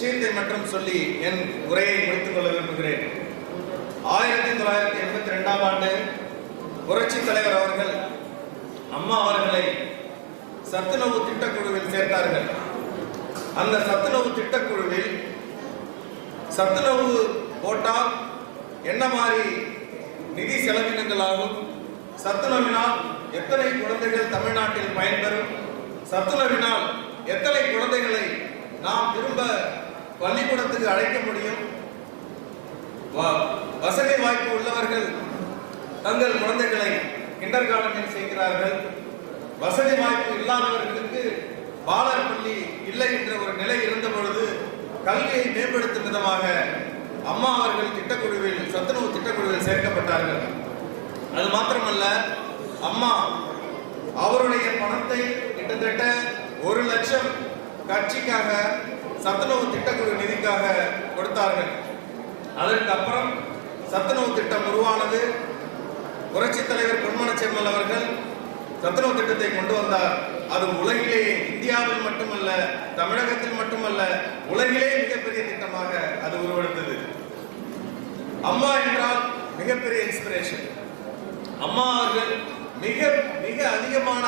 விஷயத்தை மட்டும் சொல்லி என் உரையை முடித்துக் கொள்ள விரும்புகிறேன். 1982ஆம் ஆண்டு புரட்சித் தலைவர் அவர்கள் அம்மா அவர்களை சத்துணவு திட்டக்குழுவில் சேர்த்தார்கள். அந்த சத்துணவு திட்டக்குழுவில் சத்துணவு போட்டால் என்ன மாதிரி நிதி செலவினங்கள் ஆகும், சத்துணவினால் எத்தனை குழந்தைகள் தமிழ்நாட்டில் பயன்பெறும், சத்துணவினால் எத்தனை குழந்தைகளை நாம் திரும்ப பள்ளிக்கூடத்துக்கு அழைக்க முடியும், வசதி வாய்ப்பு உள்ளவர்கள் தங்கள் குழந்தைகளை கிண்டர் கார்டனில் சேர்க்கிறார்கள், வசதி வாய்ப்பு இல்லாதவர்களுக்கு பாலர் பள்ளி இல்லை என்ற ஒரு நிலை இருந்த பொழுது கல்வியை மேம்படுத்தும் விதமாக அம்மா அவர்கள் திட்டக்குழுவில் சத்துணவு திட்டக்குழுவில் சேர்க்கப்பட்டார்கள். அது மாத்திரமல்ல, அம்மா அவருடைய பணத்தை கிட்டத்தட்ட 1 லட்சம் கட்சிக்காக சத்துணவு திட்டக்குழு நிதிக்காக கொடுத்தார்கள். அதற்கு அப்புறம் சத்துணவு திட்டம் உருவானது. புரட்சி தலைவர் பொன்மன செம்மல் அவர்கள் சத்துணவு திட்டத்தை கொண்டு வந்தார். அது உலகிலேயே, இந்தியாவில் மட்டுமல்ல, தமிழகத்தில் மட்டுமல்ல, உலகிலே மிகப்பெரிய திட்டமாக அது உருவெடுத்தது. அம்மா என்றால் மிகப்பெரிய இன்ஸ்பிரேஷன். அம்மா அவர்கள் மிக மிக அதிகமான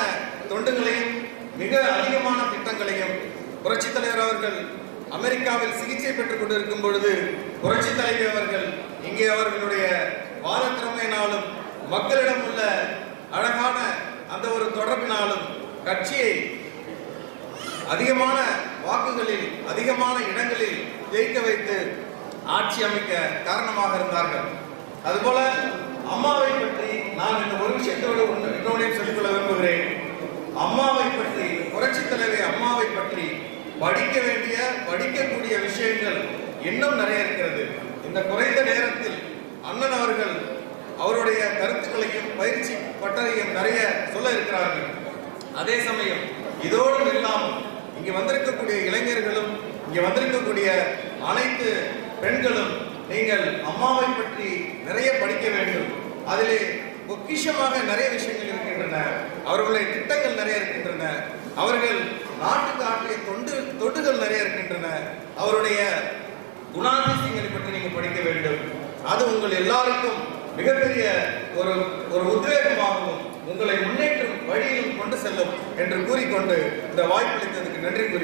தொண்டுகளையும் மிக அதிகமான திட்டங்களையும், புரட்சி தலைவர் அவர்கள் அமெரிக்காவில் சிகிச்சை பெற்றுக் கொண்டிருக்கும் பொழுது புரட்சி தலைவி அவர்கள் இங்கே அவர்களுடைய வாதத்திறமையினாலும் மக்களிடம் உள்ள அழகான அந்த ஒரு தொடர்பினாலும் கட்சியை அதிகமான வாக்குகளில் அதிகமான இடங்களில் ஜெயிக்க வைத்து ஆட்சி அமைக்க காரணமாக இருந்தார்கள். அதுபோல அம்மாவை பற்றி நான் இந்த ஒரு விஷயத்தோடு இன்னொன்றையும் சொல்லிக்கொள்ள விரும்புகிறேன். அம்மாவை பற்றி, புரட்சி தலைவி அம்மாவை பற்றி படிக்கக்கூடிய விஷயங்கள் இன்னும் நிறைய இருக்கிறது. இந்த குறைந்த நேரத்தில் அண்ணன் அவர்கள் அவருடைய கருத்துக்களையும் பயிற்சி பட்டறையும் நிறைய சொல்ல இருக்கிறார்கள். அதே சமயம் இதோடு இல்லாமல் இங்கே வந்திருக்கக்கூடிய இளைஞர்களும் இங்கே வந்திருக்கக்கூடிய அனைத்து பெண்களும் நீங்கள் அம்மாவை பற்றி நிறைய படிக்க வேண்டும். அதிலே பொக்கிஷமாக நிறைய விஷயங்கள் இருக்கின்றன. அவர்களுடைய திட்டங்கள் நிறைய இருக்கின்றன. அவர்கள் நாட்டுக்கு ஆற்றிய தொண்டுகள் நிறைய இருக்கின்றன. அவருடைய குணாதிசயங்களை பற்றி நீங்கள் படிக்க வேண்டும். அது உங்கள் எல்லாருக்கும் மிகப்பெரிய ஒரு உத்வேகமாகவும் உங்களை முன்னேற்றும் வழியிலும் கொண்டு செல்லும் என்று கூறிக்கொண்டு இந்த வாய்ப்பளித்ததுக்கு நன்றி கூறி